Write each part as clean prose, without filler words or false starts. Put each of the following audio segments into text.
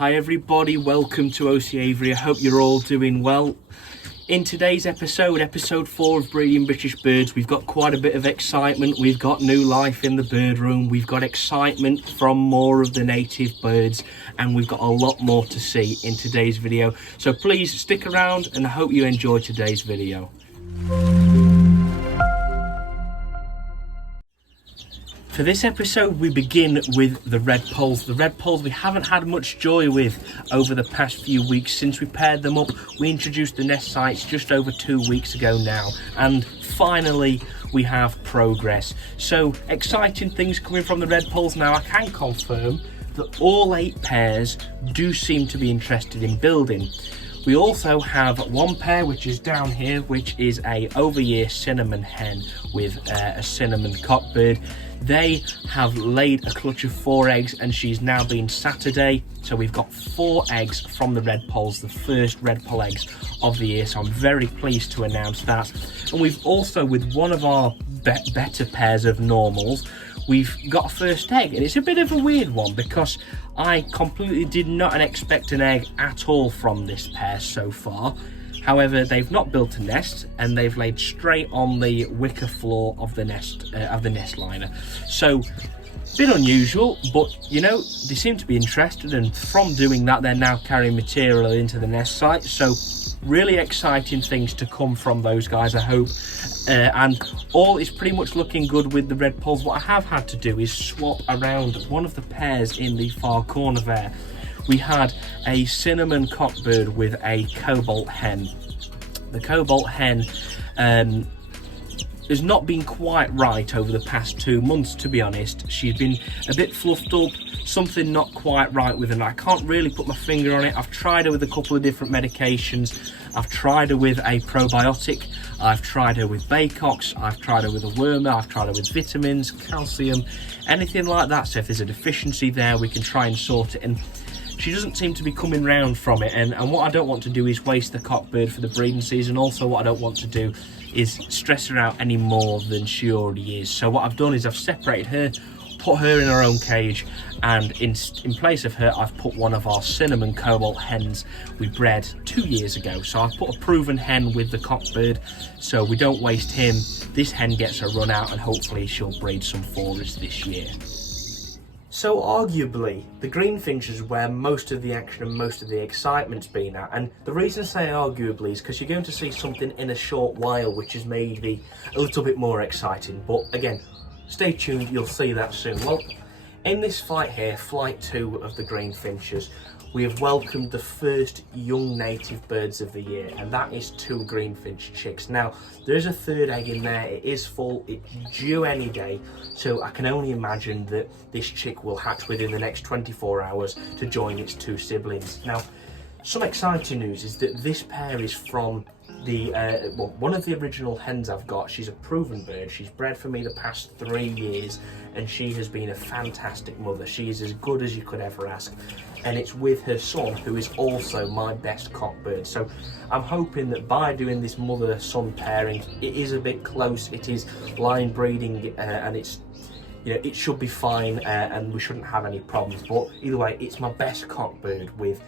Hi everybody, welcome to OC Aviary. I hope you're all doing well. In today's episode, episode 4 of Breeding British Birds, we've got quite a bit of excitement. We've got new life in the bird room. We've got excitement from more of the native birds, and we've got a lot more to see in today's video. So please stick around and I hope you enjoy today's video. For this episode, we begin with the red poles. The red poles we haven't had much joy with over the past few weeks. Since we paired them up, we introduced the nest sites just over 2 weeks ago now, and finally we have progress. So exciting things coming from the red poles now. I can confirm that all 8 pairs do seem to be interested in building. We also have one pair which is down here, which is a over-year cinnamon hen with a cinnamon cockbird. They have laid a clutch of 4 eggs and she's now been Saturday. So we've got 4 eggs from the red poles, the first red pole eggs of the year. So I'm very pleased to announce that. And we've also, with one of our better pairs of normals, we've got a first egg, and it's a bit of a weird one because I completely did not expect an egg at all from this pair so far. However, they've not built a nest and they've laid straight on the wicker floor of the nest liner. So, a bit unusual, but you know, they seem to be interested, and from doing that, they're now carrying material into the nest site. So, really exciting things to come from those guys, I hope. And all is pretty much looking good with the red poles. What I have had to do is swap around one of the pairs in the far corner there. We had a cinnamon cockbird with a cobalt hen. The cobalt hen has not been quite right over the past 2 months, to be honest. She's been a bit fluffed up, something not quite right with her. I can't really put my finger on it. I've tried her with a couple of different medications. I've tried her with a probiotic. I've tried her with Baycox. I've tried her with a wormer. I've tried her with vitamins, calcium, anything like that. So if there's a deficiency there, we can try and sort it. And she doesn't seem to be coming round from it, and what I don't want to do is waste the cockbird for the breeding season. Also, what I don't want to do is stress her out any more than she already is. So what I've done is I've separated her, put her in her own cage, and in place of her I've put one of our cinnamon cobalt hens we bred 2 years ago. So I've put a proven hen with the cockbird so we don't waste him. This hen gets a run out and hopefully she'll breed some for us this year. So arguably, the greenfinch is where most of the action and most of the excitement's been at, and the reason I say arguably is because you're going to see something in a short while which is maybe a little bit more exciting, but again, stay tuned, you'll see that soon. Well, in this flight here, flight 2 of the greenfinches, we have welcomed the first young native birds of the year, and that is 2 greenfinch chicks. Now, there is a 3rd egg in there, it is full, it's due any day, so I can only imagine that this chick will hatch within the next 24 hours to join its 2 siblings. Now, some exciting news is that this pair is from the one of the original hens I've got. She's a proven bird. She's bred for me the past 3 years, and she has been a fantastic mother. She is as good as you could ever ask, and it's with her son, who is also my best cockbird. So I'm hoping that by doing this mother-son pairing, it is a bit close. It is line breeding, and it's, you know, it should be fine, and we shouldn't have any problems. But either way, it's my best cockbird with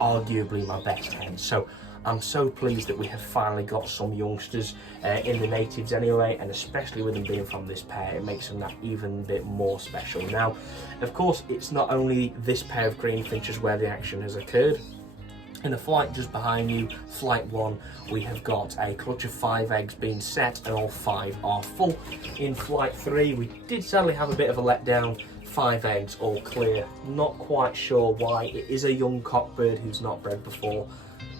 arguably my best hen. So I'm so pleased that we have finally got some youngsters in the natives anyway, and especially with them being from this pair, it makes them that even bit more special. Now, of course, it's not only this pair of greenfinches where the action has occurred. In the flight just behind you, flight 1, we have got a clutch of 5 eggs being set, and all 5 are full. In flight 3, we did sadly have a bit of a letdown. 5 eggs, all clear. Not quite sure why. It is a young cockbird who's not bred before.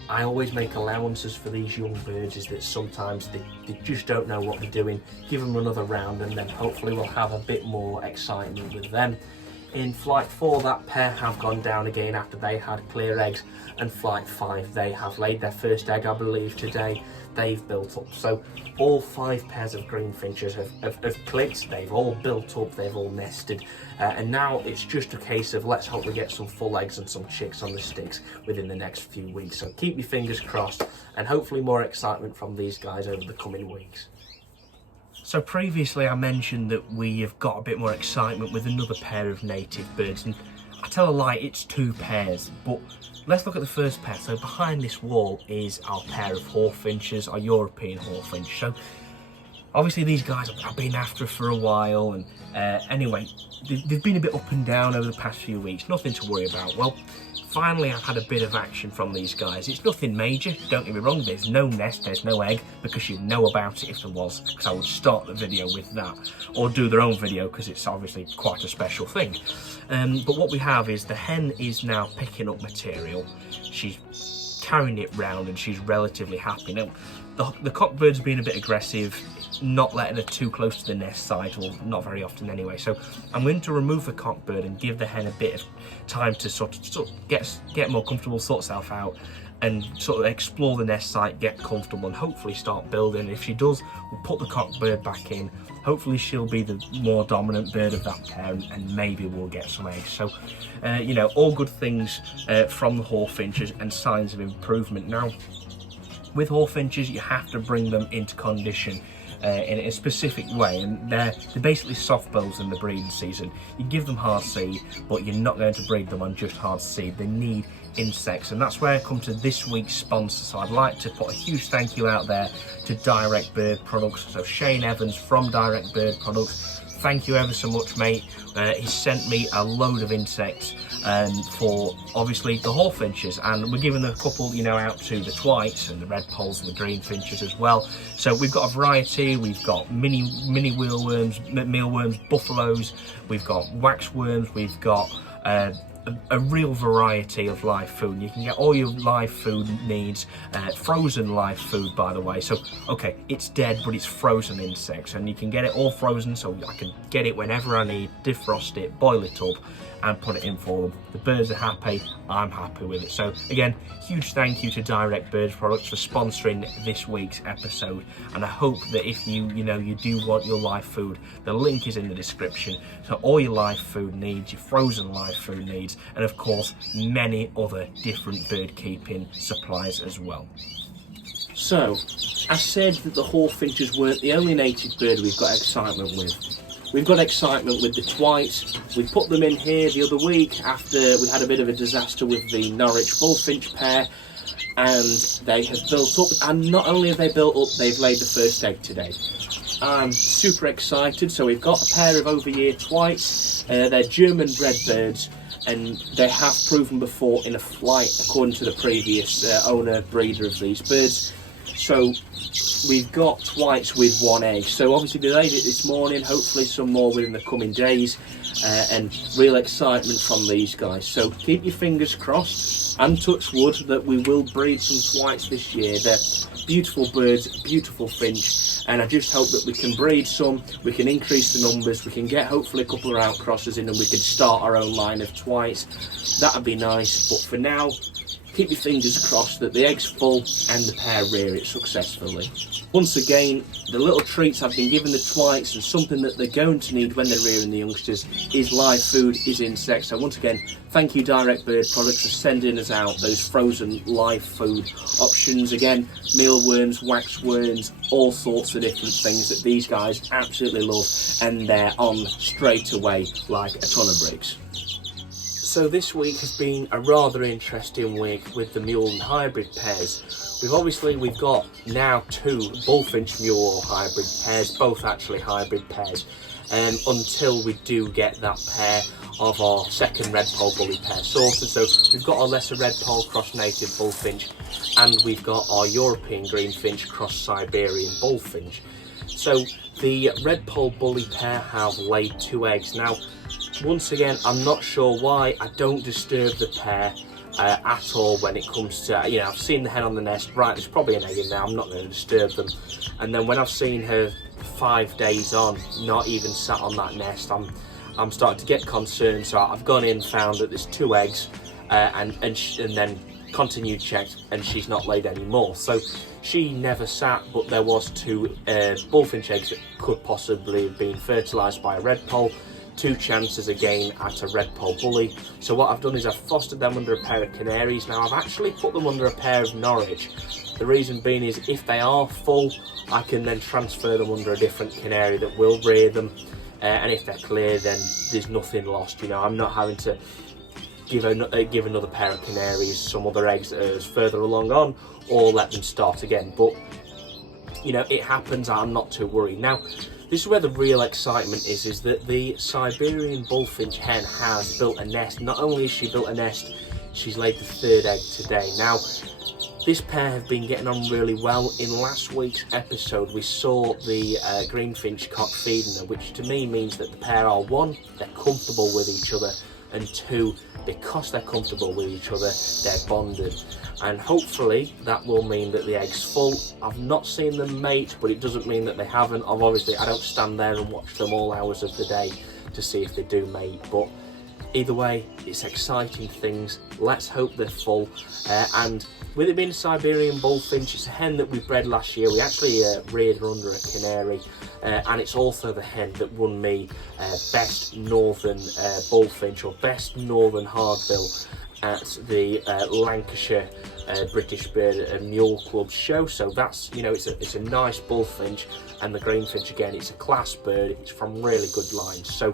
I always make allowances for these young birds, is that sometimes they just don't know what they're doing. Give them another round and then hopefully we'll have a bit more excitement with them. In flight 4, that pair have gone down again after they had clear eggs, and flight 5, they have laid their first egg, I believe, today. They've built up. So all 5 pairs of greenfinches have clicked, they've all built up, they've all nested, and now it's just a case of let's hope we get some full eggs and some chicks on the sticks within the next few weeks. So keep your fingers crossed, and hopefully more excitement from these guys over the coming weeks. So previously I mentioned that we have got a bit more excitement with another pair of native birds, and I tell a lie, it's 2 pairs, but let's look at the first pair. So behind this wall is our pair of Hawfinches, our European Hawfinch. So obviously these guys I've been after for a while, and anyway, they've been a bit up and down over the past few weeks, nothing to worry about. Well, finally I've had a bit of action from these guys. It's nothing major, don't get me wrong, there's no nest, there's no egg, because you'd know about it if there was, because I would start the video with that, or do their own video, because it's obviously quite a special thing. But what we have is the hen is now picking up material, she's carrying it round and she's relatively happy. Now, the cockbird's been a bit aggressive, not letting her too close to the nest site, or not very often anyway. So I'm going to remove the cockbird and give the hen a bit of time to sort of get more comfortable, sort herself out, and sort of explore the nest site, get comfortable, and hopefully start building. If she does, we'll put the cockbird back in. Hopefully she'll be the more dominant bird of that pair, and maybe we'll get some eggs. So, you know, all good things from the Hawfinches and signs of improvement. Now, with Hawfinches, you have to bring them into condition in a specific way, and they're basically soft bills in the breeding season. You give them hard seed, but you're not going to breed them on just hard seed. They need insects, and that's where I come to this week's sponsor. So I'd like to put a huge thank you out there to Direct Bird Products. So Shane Evans from Direct Bird Products, thank you ever so much, mate. He sent me a load of insects for obviously the Hawfinches, and we're giving a couple, you know, out to the Twites and the red poles and the greenfinches as well. So we've got a variety. We've got mini mealworms, buffaloes, we've got waxworms, we've got a real variety of live food. You can get all your live food needs, frozen live food, by the way. So, okay, it's dead, but it's frozen insects, and you can get it all frozen, so I can get it whenever I need, defrost it, boil it up, and put it in for them. The birds are happy, I'm happy with it. So again, huge thank you to Direct Bird Products for sponsoring this week's episode, and I hope that if you do want your live food, the link is in the description. So all your live food needs, your frozen live food needs, and of course many other different bird keeping supplies as well. So, I said that the Hawfinches weren't the only native bird we've got excitement with. We've got excitement with the Twites. We put them in here the other week after we had a bit of a disaster with the Norwich Bullfinch pair, and they have built up, and not only have they built up, they've laid the first egg today. I'm super excited. So we've got a pair of over-year Twites. They're German bred birds, and they have proven before in a flight, according to the previous owner breeder of these birds. So we've got Twites with 1 egg. So obviously they laid it this morning, hopefully some more within the coming days, and real excitement from these guys. So keep your fingers crossed and touch wood that we will breed some Twites this year. They're beautiful birds, beautiful finch, and I just hope that we can breed some, we can increase the numbers, we can get hopefully a couple of outcrossers in, and we can start our own line of Twites. That'd be nice, but for now, keep your fingers crossed that the egg's full and the pair rear it successfully. Once again, the little treats I've been giving the Twites, and something that they're going to need when they're rearing the youngsters, is live food, is insects. So once again, thank you Direct Bird Products for sending us out those frozen live food options. Again, mealworms, waxworms, all sorts of different things that these guys absolutely love, and they're on straight away like a ton of bricks. So this week has been a rather interesting week with the Mule and Hybrid pairs. We've got now 2 Bullfinch Mule Hybrid pairs, both actually hybrid pairs, until we do get that pair of our second red pole bully pair sorted. So we've got our lesser red pole cross native bullfinch, and we've got our European greenfinch cross Siberian bullfinch. So the red pole bully pair have laid 2 eggs. Now, once again, I'm not sure why I don't disturb the pair at all when it comes to, I've seen the hen on the nest, right, there's probably an egg in there, I'm not going to disturb them. And then when I've seen her 5 days on, not even sat on that nest, I'm starting to get concerned. So I've gone in, found that there's 2 eggs, and then continued checked, and she's not laid any more. So she never sat, but there was 2 bullfinch eggs that could possibly have been fertilised by a red pole. 2 chances again at a red pole bully. So what I've done is I've fostered them under a pair of Canaries. Now I've actually put them under a pair of Norwich. The reason being is if they are full, I can then transfer them under a different Canary that will rear them, and if they're clear, then there's nothing lost. I'm not having to give another pair of canaries some other eggs as further along on, or let them start again. But you know, it happens. I'm not too worried. Now, this is where the real excitement is that the Siberian bullfinch hen has built a nest. Not only has she built a nest, she's laid the 3rd egg today. Now, this pair have been getting on really well. In last week's episode, we saw the green finch cock feeding her, which to me means that the pair are, 1, they're comfortable with each other, and 2, because they're comfortable with each other, they're bonded. And hopefully that will mean that the egg's full. I've not seen them mate, but it doesn't mean that they haven't. Obviously, I don't stand there and watch them all hours of the day to see if they do mate, but either way, it's exciting things. Let's hope they're full. And with it being a Siberian bullfinch, it's a hen that we bred last year. We actually reared her under a canary, and it's also the hen that won me best northern bullfinch, or best northern hardbill, at the Lancashire British Bird and Mule Club show. So that's, you know, it's a nice bullfinch, and the greenfinch again, it's a class bird. It's from really good lines. So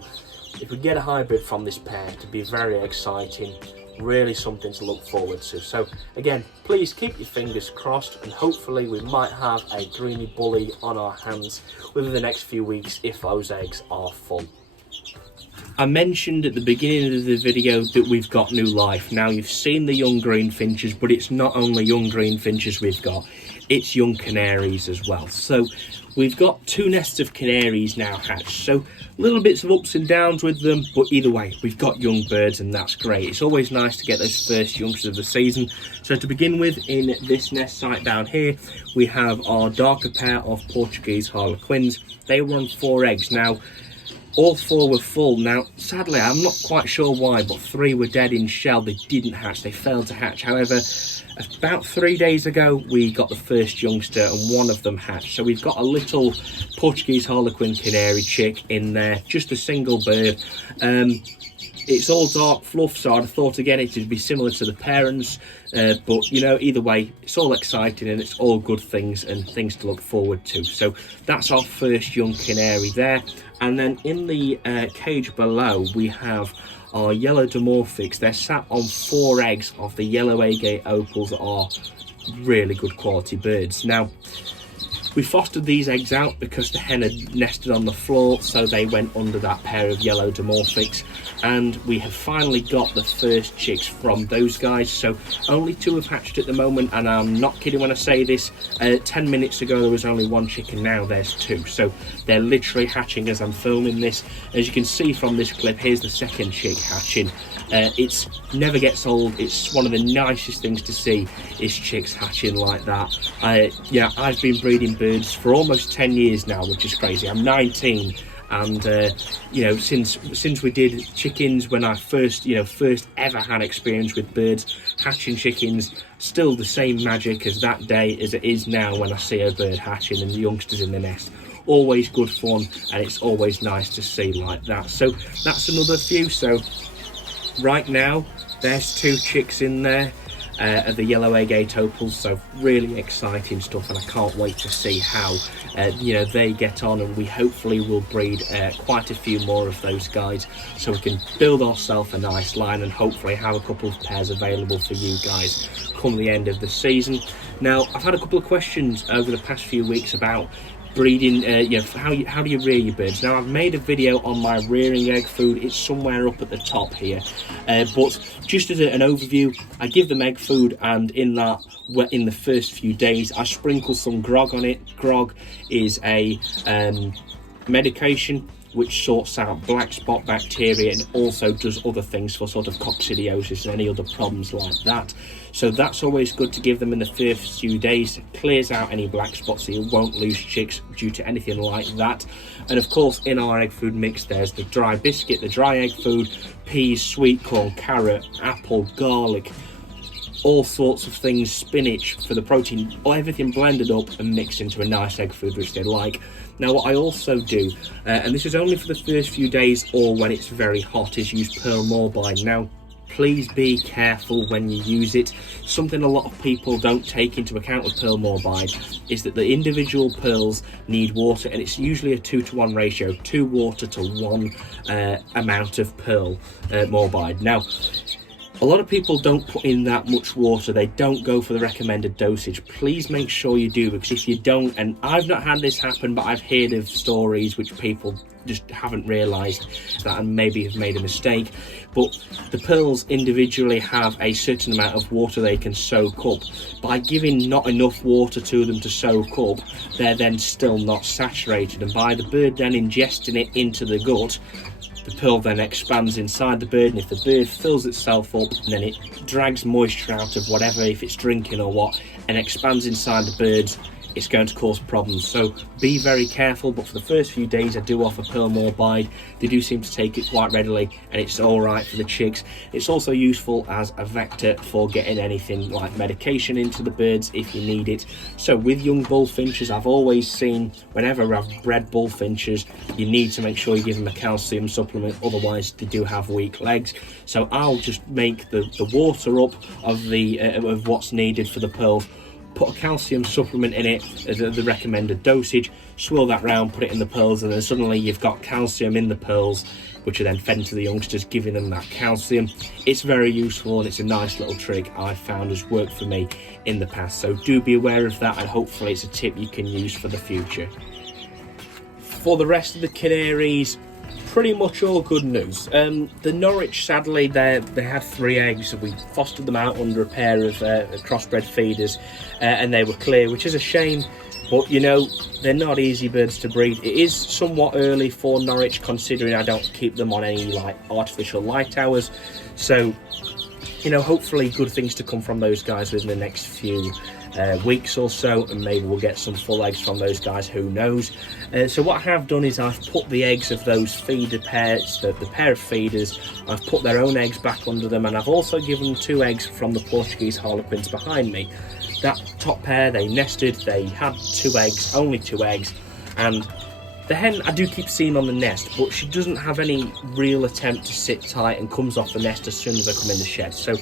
if we get a hybrid from this pair, to be very exciting, really something to look forward to. So again, please keep your fingers crossed, and hopefully we might have a greeny bully on our hands within the next few weeks if those eggs are full. I mentioned at the beginning of the video that we've got new life. Now, you've seen the young greenfinches, but it's not only young greenfinches we've got, it's young canaries as well. So we've got 2 nests of canaries now hatched, so little bits of ups and downs with them, but either way, we've got young birds, and that's great. It's always nice to get those first youngsters of the season. So to begin with, in this nest site down here, we have our darker pair of Portuguese Harlequins. They were on 4 eggs. Now, all 4 were full. Now, sadly, I'm not quite sure why, but 3 were dead in shell. They didn't hatch. They failed to hatch. However, about 3 days ago, we got the first youngster, and 1 of them hatched. So we've got a little Portuguese Harlequin canary chick in there, just a single bird. It's all dark fluff, so I'd have thought again it'd be similar to the parents, but you know, either way, it's all exciting and it's all good things and things to look forward to. So that's our first young canary there. And then in the cage below, we have our yellow dimorphics. They're sat on 4 eggs of the yellow agate opals that are really good quality birds. Now, we fostered these eggs out because the hen had nested on the floor, so they went under that pair of yellow dimorphics, and we have finally got the first chicks from those guys. So only 2 have hatched at the moment, and I'm not kidding when I say this. 10 minutes ago there was only 1 chick, and now there's 2, so they're literally hatching as I'm filming this. As you can see from this clip, here's the second chick hatching. It's never gets old. It's one of the nicest things to see, is chicks hatching like that. Yeah, I've been breeding birds for almost 10 years now, which is crazy. I'm 19, and you know, since we did chickens, when I first ever had experience with birds, hatching chickens, still the same magic as that day as it is now when I see a bird hatching and the youngsters in the nest. Always good fun, and it's always nice to see like that. So that's another few. So right now, there's 2 chicks in there of the yellow agate opals, so really exciting stuff, and I can't wait to see how you know, they get on, and we hopefully will breed quite a few more of those guys, so we can build ourselves a nice line and hopefully have a couple of pairs available for you guys come the end of the season. Now, I've had a couple of questions over the past few weeks about breeding, you know, how do you rear your birds. Now, I've made a video on my rearing egg food. It's somewhere up at the top here, but just as an overview, I give them egg food, and in that, in the first few days, I sprinkle some grog on it. Grog is a medication which sorts out black spot bacteria and also does other things for sort of coccidiosis and any other problems like that. So that's always good to give them in the first few days. It clears out any black spots, so you won't lose chicks due to anything like that. And of course, in our egg food mix, there's the dry biscuit, the dry egg food, peas, sweet corn, carrot, apple, garlic, all sorts of things, spinach for the protein, everything blended up and mixed into a nice egg food which they like. Now, what I also do, and this is only for the first few days or when it's very hot, is use pearl morbide. Now, please be careful when you use it. Something a lot of people don't take into account with pearl morbide is that the individual pearls need water, and it's usually a 2-to-1 ratio, 2 water to 1 amount of pearl morbide. Now, A lot of people don't put in that much water. They don't go for the recommended dosage. Please make sure you do, because if you don't, and I've not had this happen, but I've heard of stories which people just haven't realised that and maybe have made a mistake. But the pearls individually have a certain amount of water they can soak up. By giving not enough water to them to soak up, they're then still not saturated, and by the bird then ingesting it into the gut, the pearl then expands inside the bird, and if the bird fills itself up, then it drags moisture out of whatever, if it's drinking or what, and expands inside the birds, it's going to cause problems. So be very careful. But for the first few days I do offer pearl morbide. They do seem to take it quite readily, and it's all right for the chicks. It's also useful as a vector for getting anything like medication into the birds if you need it. So with young bullfinches, I've always seen, whenever I've bred bullfinches, you need to make sure you give them a calcium supplement, otherwise they do have weak legs. So I'll just make the water up of what's needed for the pearls, put a calcium supplement in it, the recommended dosage, swirl that round, put it in the pearls, and then suddenly you've got calcium in the pearls, which are then fed to the youngsters, giving them that calcium. It's very useful, and it's a nice little trick I've found has worked for me in the past. So do be aware of that, and hopefully it's a tip you can use for the future. For the rest of the Canaries, pretty much all good news. The Norwich, sadly, they had 3 eggs. We fostered them out under a pair of crossbred feeders, and they were clear, which is a shame. But you know, they're not easy birds to breed. It is somewhat early for Norwich, considering I don't keep them on any like artificial light hours. So, you know, hopefully good things to come from those guys within the next few weeks or so, and maybe we'll get some full eggs from those guys, who knows. So what I have done is I've put the eggs of those feeder pairs, the pair of feeders, I've put their own eggs back under them, and I've also given them 2 eggs from the Portuguese Harlequins behind me. That top pair, they nested, they had 2 eggs, only 2 eggs, and the hen I do keep seeing on the nest, but she doesn't have any real attempt to sit tight and comes off the nest as soon as I come in the shed. So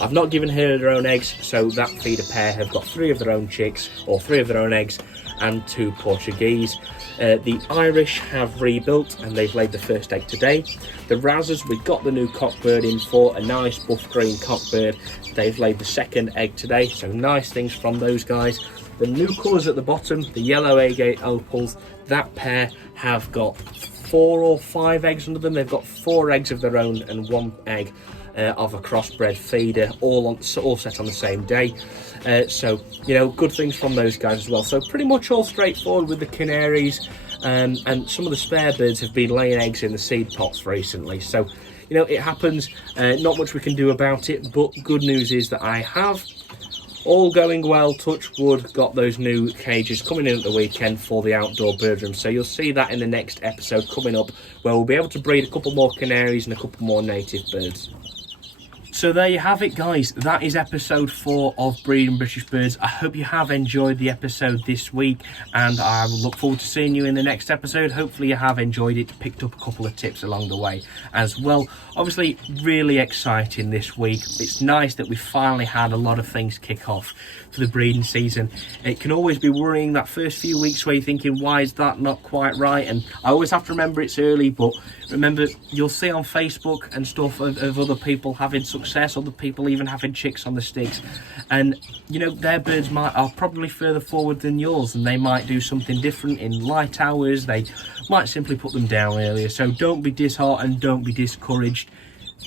I've not given her their own eggs, so that feeder pair have got 3 of their own chicks, or 3 of their own eggs, and 2 Portuguese. The Irish have rebuilt, and they've laid the first egg today. The Razzers, we got the new cockbird in for, a nice buff green cockbird. They've laid the 2nd egg today, so nice things from those guys. The new colours at the bottom, the yellow agate opals, that pair have got 4 or 5 eggs under them. They've got 4 eggs of their own and 1 egg of a crossbred feeder, all set on the same day. So, you know, good things from those guys as well. So pretty much all straightforward with the Canaries, and some of the spare birds have been laying eggs in the seed pots recently. So, you know, it happens. Not much we can do about it, but good news is that I have, all going well, touch wood, got those new cages coming in at the weekend for the outdoor bird room. So you'll see that in the next episode coming up, where we'll be able to breed a couple more Canaries and a couple more native birds. So there you have it, guys. That is episode 4 of Breeding British Birds. I hope you have enjoyed the episode this week, and I will look forward to seeing you in the next episode. Hopefully you have enjoyed it, picked up a couple of tips along the way as well. Obviously, really exciting this week. It's nice that we finally had a lot of things kick off for the breeding season. It can always be worrying that first few weeks where you're thinking, why is that not quite right? And I always have to remember it's early, but remember, you'll see on Facebook and stuff of other people having success, other people even having chicks on the sticks, and you know, their birds are probably further forward than yours, and they might do something different in light hours. They might simply put them down earlier. So don't be disheartened, don't be discouraged.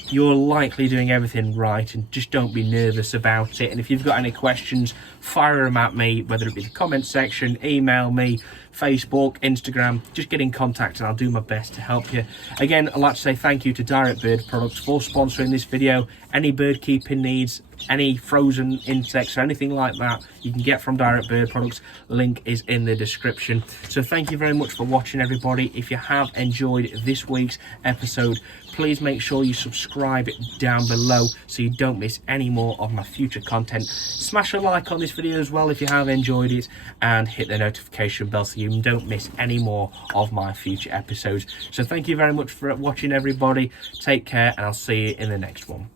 You're likely doing everything right, and just don't be nervous about it. And if you've got any questions, fire them at me, whether it be the comment section, email me, Facebook, Instagram. Just get in contact and I'll do my best to help you. Again, I'd like to say thank you to Direct Bird Products for sponsoring this video. Any bird keeping needs, any frozen insects or anything like that, you can get from Direct Bird Products. Link is in the description. So thank you very much for watching, everybody. If you have enjoyed this week's episode, please make sure you subscribe down below so you don't miss any more of my future content. Smash a like on this video as well if you have enjoyed it, and hit the notification bell so you don't miss any more of my future episodes. So thank you very much for watching, everybody. Take care, and I'll see you in the next one.